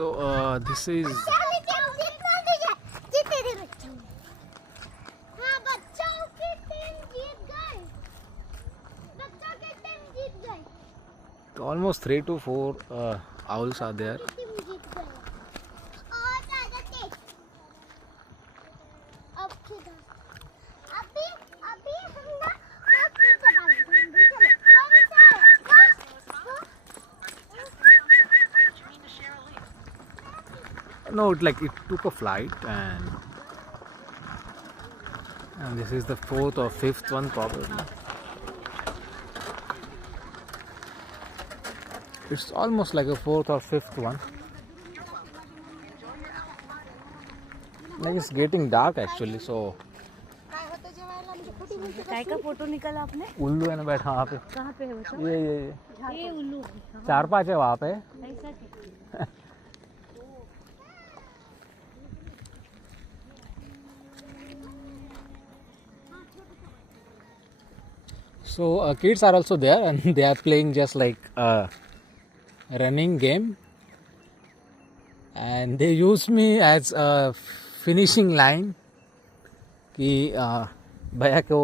So this is almost 3 to 4 owls are there. No, it took a flight, and this is the fourth or fifth one probably. It's almost like a fourth or fifth one. Like it's getting dark actually, so. काय का photo निकाला आपने? उल्लू है ना बैठा वहाँ पे. कहाँ पे है वो? ये उल्लू 4-5 है वहाँ पे. ऐसा है. So kids are also there, and they are playing just like a running game, and they use me as a finishing line कि भैया को